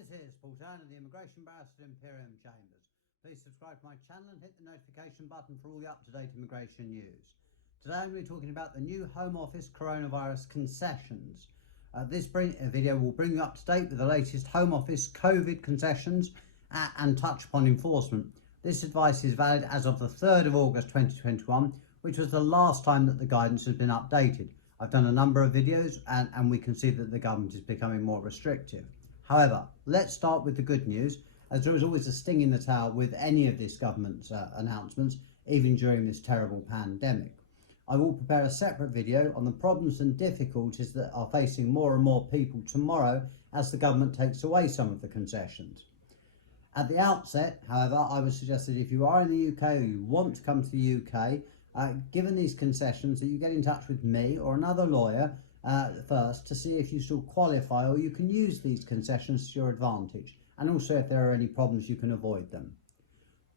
This is Paul Turner, the Immigration Barrister at Imperium Chambers. Please subscribe to my channel and hit the notification button for all the up-to-date immigration news. Today I'm going to be talking about the new Home Office coronavirus concessions. This video will bring you up to date with the latest Home Office COVID concessions and touch upon enforcement. This advice is valid as of the 3rd of August 2021, which was the last time that the guidance has been updated. I've done a number of videos and we can see that the government is becoming more restrictive. However, let's start with the good news, as there is always a sting in the tail with any of this government's announcements, even during this terrible pandemic. I will prepare a separate video on the problems and difficulties that are facing more and more people tomorrow as the government takes away some of the concessions. At the outset, however, I would suggest that if you are in the UK or you want to come to the UK, given these concessions, that you get in touch with me or another lawyer first to see if you still qualify or you can use these concessions to your advantage, and also if there are any problems you can avoid them.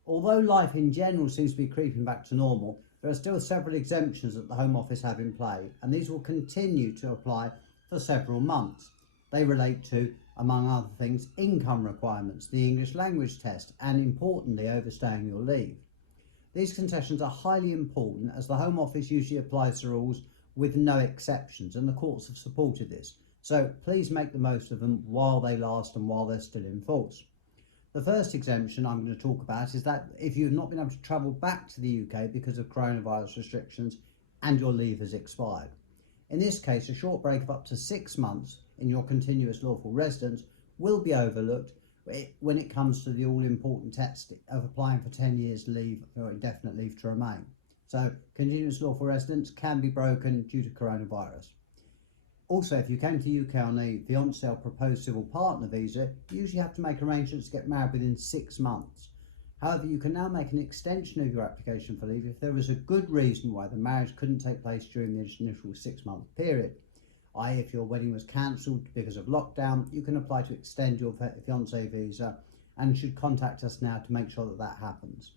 Although life in general seems to be creeping back to normal, there are still several exemptions that the Home Office have in play, and these will continue to apply for several months. They relate to, among other things, income requirements, the English language test, and importantly, overstaying your leave. These concessions are highly important as the Home Office usually applies the rules with no exceptions, and the courts have supported this. So please make the most of them while they last and while they're still in force. The first exemption I'm going to talk about is that if you've not been able to travel back to the UK because of coronavirus restrictions and your leave has expired. In this case, a short break of up to 6 months in your continuous lawful residence will be overlooked when it comes to the all-important test of applying for 10 years leave or indefinite leave to remain. So continuous lawful residence can be broken due to coronavirus. Also, if you came to the UK on a fiancé or proposed civil partner visa, you usually have to make arrangements to get married within 6 months. However, you can now make an extension of your application for leave if there was a good reason why the marriage couldn't take place during the initial 6-month period. i.e. if your wedding was cancelled because of lockdown, you can apply to extend your fiancé visa and should contact us now to make sure that that happens.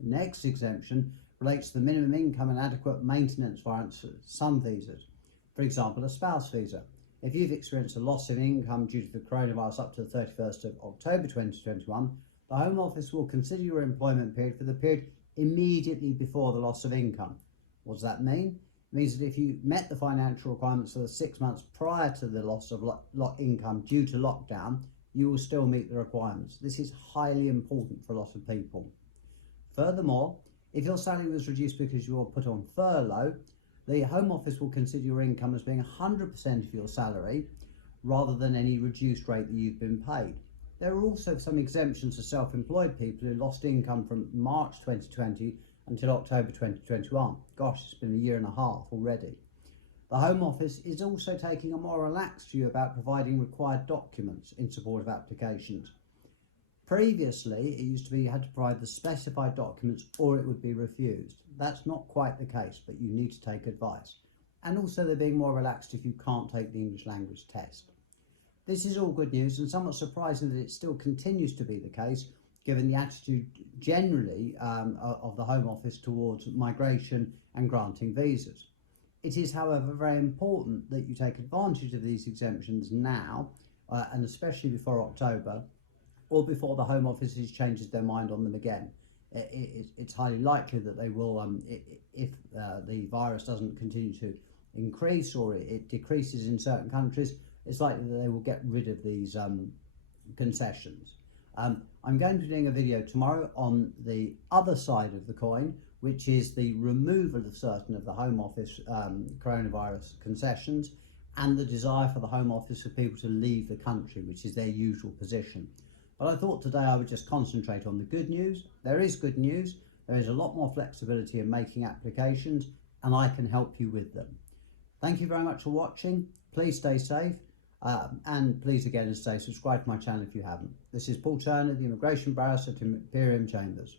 The next exemption relates to the minimum income and adequate maintenance requirements for some visas. For example, a spouse visa. If you've experienced a loss of income due to the coronavirus up to the 31st of October 2021, the Home Office will consider your employment period for the period immediately before the loss of income. What does that mean? It means that if you met the financial requirements for the 6 months prior to the loss of income due to lockdown, you will still meet the requirements. This is highly important for a lot of people. Furthermore, if your salary was reduced because you were put on furlough, the Home Office will consider your income as being 100% of your salary rather than any reduced rate that you've been paid. There are also some exemptions for self-employed people who lost income from March 2020 until October 2021. Gosh, it's been a year and a half already. The Home Office is also taking a more relaxed view about providing required documents in support of applications. Previously, it used to be you had to provide the specified documents or it would be refused. That's not quite the case, but you need to take advice. And also they're being more relaxed if you can't take the English language test. This is all good news and somewhat surprising that it still continues to be the case, given the attitude generally of the Home Office towards migration and granting visas. It is, however, very important that you take advantage of these exemptions now, and especially before October, or before the Home Office changes their mind on them again. It's highly likely that they will, if the virus doesn't continue to increase or it decreases in certain countries, it's likely that they will get rid of these concessions. I'm going to be doing a video tomorrow on the other side of the coin, which is the removal of certain of the Home Office coronavirus concessions and the desire for the Home Office for people to leave the country, which is their usual position. But I thought today I would just concentrate on the good news. There is good news. There is a lot more flexibility in making applications, and I can help you with them. Thank you very much for watching. Please stay safe, and please again, as I say, subscribe to my channel if you haven't. This is Paul Turner, the Immigration Barrister at Imperium Chambers.